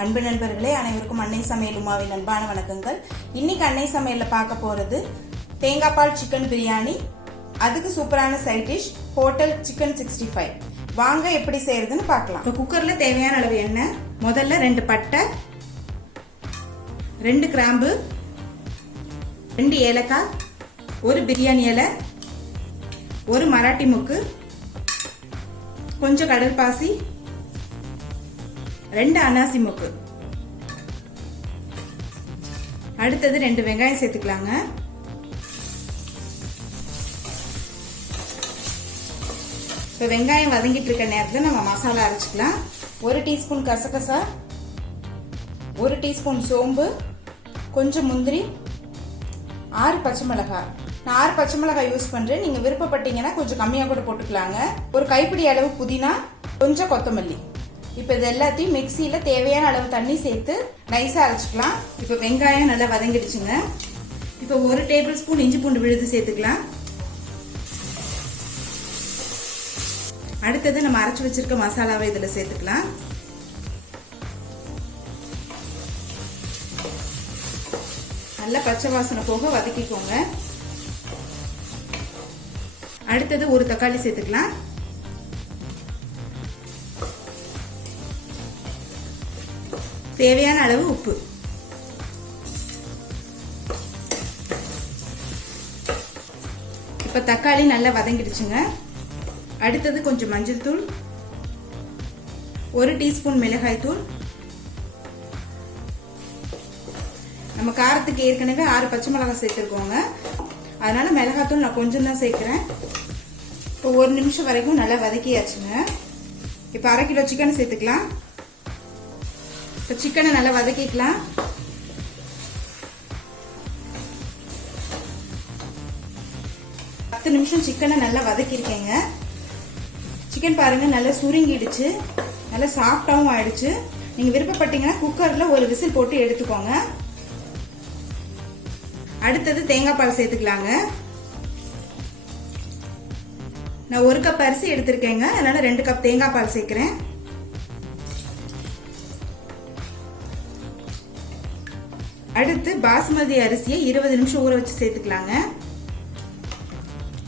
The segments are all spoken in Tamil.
அன்பு நண்பர்களே, அனைவருக்கும் அன்னை சமையல் உமாவின் அன்பான வணக்கங்கள். இன்னைக்கு அன்னை சமையல்ல பார்க்க போறது தேங்காய் பால் சிக்கன் பிரியாணி. அதுக்கு சூப்பரான சைட் டிஷ் ஹோட்டல் சிக்கன் 65. வாங்க எப்படி செய்யறதுன்னு பார்க்கலாம். இப்போ குக்கர்ல தேவையான அளவு எண்ணெய், முதல்ல 2 பட்டை, 2 கிராம்பு, 2 ஏலக்காய், 1 பிரியாணி இலை, 1 மராட்டி முக்கு, கொஞ்சம் கடல் பாசி, 2 அன்னாசி முக்கு. அடுத்தது 2 வெங்காயம் சேர்த்துக்கலாங்க. இப்போ வெங்காயம் வதங்கிட்டு இருக்க நேரத்தில் நம்ம மசாலா அரைச்சிக்கலாம். 1 டீஸ்பூன் கசகசா, 1 டீஸ்பூன் சோம்பு, கொஞ்சம் முந்திரி, 6 பச்சை மிளகாய். நான் 6 பச்சை மிளகாய் யூஸ் பண்றேன். நீங்க விருப்பப்பட்டீங்கன்னா கொஞ்சம் கம்மியா கூட போட்டுக்கலாங்க. ஒரு கைப்பிடி அளவு புதினா, கொஞ்சம் கொத்தமல்லி. இப்போ இது எல்லாத்தையும் மிக்சியில தேவையான அளவு தண்ணி சேர்த்து நைஸா அரைச்சிக்கலாம். இப்போ வெங்காயம் நல்லா வதங்கிடுச்சுங்க. இப்போ 1 டேபிள் ஸ்பூன் இஞ்சி பூண்டு விழுது சேர்த்துக்கலாம். அடுத்தது நம்ம அரைச்சு வச்சிருக்க மசாலாவை இதுல சேர்த்துக்கலாம். நல்லா பச்சை வாசனை போக வதக்கிக்கோங்க. அடுத்தது 1 தக்காளி சேர்த்துக்கலாம். தேவையான அளவு உப்பு. இப்ப தக்காளி நல்லா வதங்கிடுச்சுங்க. அடுத்தது கொஞ்சம் மஞ்சள் தூள், 1 டீஸ்பூன் மிளகாய் தூள். நம்ம காரத்துக்கு ஏற்கனவே 6 பச்சை மிளகாய் சேர்த்துருக்கோங்க, அதனால மிளகாய் தூள் நான் கொஞ்சம் தான் சேர்க்கிறேன். இப்போ 1 நிமிஷம் வரைக்கும் நல்லா வதக்கியாச்சுங்க. இப்போ 1/2 கிலோ சிக்கன் சேர்த்துக்கலாம். இப்போ சிக்கனை நல்லா வதக்கிக்கலாம். பத்து நிமிஷம் சிக்கனை நல்லா வதக்கிருக்கேங்க. சிக்கன் பாருங்க நல்லா சுருங்கிடுச்சு, நல்லா சாஃப்டாவும் ஆயிடுச்சு. நீங்க விருப்பப்பட்டீங்கன்னா குக்கர்ல ஒரு விசில் போட்டு எடுத்துக்கோங்க. அடுத்தது தேங்காய் பால் சேர்த்துக்கலாங்க. நான் 1 கப் அரிசி எடுத்திருக்கேங்க, அதனால 2 கப் தேங்காய் பால் சேர்க்கிறேன். அடுத்து பாசுமதி அரிசியை 20 நிமிஷம் ஊற வச்சு சேர்த்துக்கலாங்க.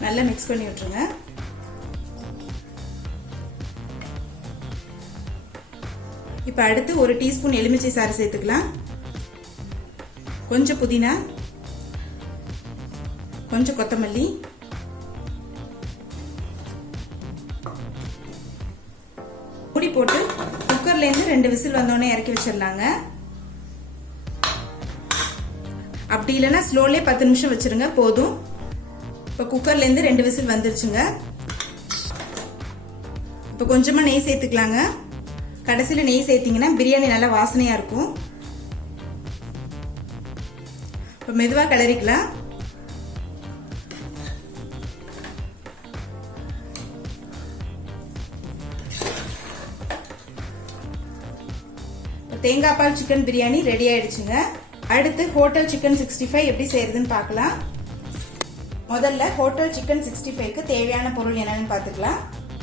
நல்லா மிக்ஸ் பண்ணி விட்டுருங்க. இப்ப அடுத்து 1 டீஸ்பூன் எலுமிச்சை சாறு சேர்த்துக்கலாம். கொஞ்சம் புதினா, கொஞ்சம் கொத்தமல்லி, மூடி போட்டு குக்கர்ல இருந்து 2 விசில் வந்தோடனே இறக்கி வச்சிடலாங்க. அப்படி இல்லைன்னா ஸ்லோலே 10 நிமிஷம் வச்சிருங்க, போதும். இப்போ குக்கர்ல இருந்து 2 விசில் வந்துருச்சுங்க. இப்போ கொஞ்சமா நெய் சேர்த்துக்கலாங்க. கடைசியில் நெய் சேர்த்தீங்கன்னா பிரியாணி நல்லா வாசனையா இருக்கும். இப்போ மெதுவா கிளறிக்கலாம். தேங்காய் பால் சிக்கன் பிரியாணி ரெடி ஆயிடுச்சுங்க. அடுத்து ஹோட்டல் சிக்கன் 65 எப்படி செய்யறதுன்னு பார்க்கலாம். முதல்ல ஹோட்டல் சிக்கன் 65க்கு தேவையான பொருள் என்னன்னு பார்த்துக்கலாம்.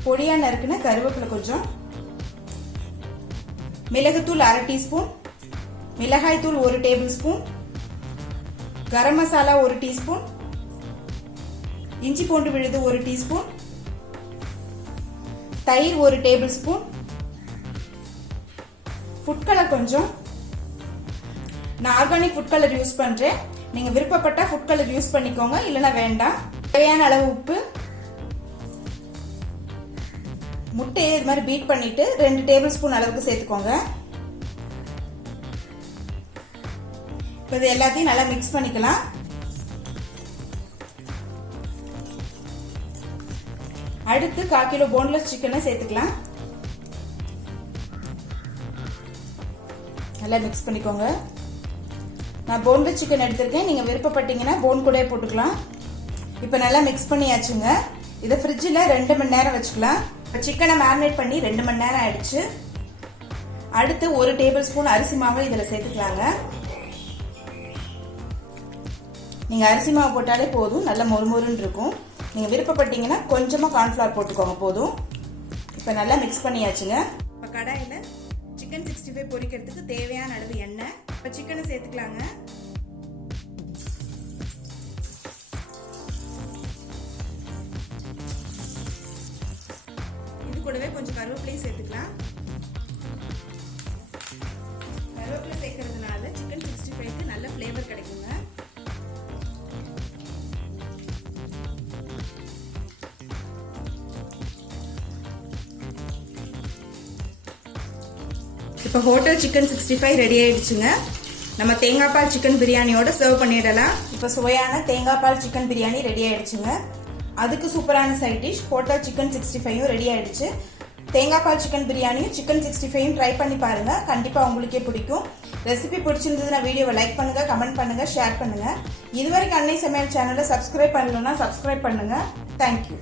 பொடியா நறுக்குன கருவேப்பிலை கொஞ்சம், மிளகுத்தூள் 1/2 டீஸ்பூன், மிளகாய் தூள் 1 table spoon, garam masala 1 teaspoon, இஞ்சி பூண்டு விழுது 1 டீஸ்பூன், தயிர் 1 டேபிள் ஸ்பூன், ஃபுட் கலர் கொஞ்சம். நான் ஆர்கானிக் ஃபுட் கலர் யூஸ் பண்றேன். நீங்க விருப்பப்பட்ட ஃபுட் கலர் யூஸ் பண்ணிக்கோங்க, இல்லனா வேண்டாம். தேவையான அளவு உப்பு. முட்டையை இது மாதிரி பீட் பண்ணிட்டு 2 டேபிள் ஸ்பூன் அளவுக்கு சேர்த்துக்கோங்க. இப்போ இது எல்லாத்தையும் நல்லா மிக்ஸ் பண்ணிக்கலாம். அடுத்து 1/4 கிலோ போன்லெஸ் சிக்கனை சேர்த்துக்கலாம். நல்லா மிக்ஸ் பண்ணிக்கோங்க. நான் போன்லெஸ் சிக்கன் எடுத்திருக்கேன், நீங்க விருப்பப்பட்டீங்கன்னா போன் கூட போட்டுக்கலாம். இப்போ நல்லா மிக்ஸ் பண்ணியாச்சுங்க. இதை ஃப்ரிட்ஜில் 2 மணி நேரம் வச்சுக்கலாம். சிக்கனை மேரினேட் பண்ணி 2 மணி நேரம் ஆயிடுச்சு. அடுத்து 1 டேபிள் ஸ்பூன் அரிசி மாவை இதுல சேர்த்துக்கலாங்க. நீங்க அரிசி மாவு போட்டாலே போதும், நல்ல மொறுமொறுன்னு இருக்கும். நீங்க விருப்பப்பட்டீங்கன்னா கொஞ்சமா கார்ன்ஃப்ளவர் போட்டுக்கோங்க, போதும். இப்போ நல்லா மிக்ஸ் பண்ணியாச்சுங்க. இப்போ கடாயில சிக்கன் 65 பொரிக்கிறதுக்கு தேவையான அளவு எண்ணெய். இப்போ சிக்கனை சேர்த்துக்கலாங்க. இது கூடவே கொஞ்சம் கருவேப்பிலையும் சேர்த்துக்கலாம். கருவேப்பிலை சேர்க்கறதுனால சிக்கன் 65க்கு நல்ல ஃப்ளேவர் கிடைக்குங்க. இப்போ ஹோட்டல் சிக்கன் 65 ரெடி ஆயிடுச்சுங்க. நம்ம தேங்காய் பால் சிக்கன் பிரியாணியோட சர்வ் பண்ணிடலாம். இப்போ சுவையான தேங்காய் பால் சிக்கன் பிரியாணி ரெடி ஆயிடுச்சுங்க. அதுக்கு சூப்பரான சைட் டிஷ் ஹோட்டல் சிக்கன் 65யும் ரெடி ஆயிடுச்சு. தேங்காய் பால் சிக்கன் பிரியாணியும் சிக்கன் 65யும் ட்ரை பண்ணி பாருங்க. கண்டிப்பா உங்களுக்கே பிடிக்கும். ரெசிபி பிடிச்சிருந்ததுன்னா வீடியோவை லைக் பண்ணுங்க, கமெண்ட் பண்ணுங்க, ஷேர் பண்ணுங்க. இதுவரைக்கும் அன்னை சமையல் சேனலை சப்ஸ்கிரைப் பண்ணலன்னா சப்ஸ்கிரைப் பண்ணுங்க. தேங்க்யூ.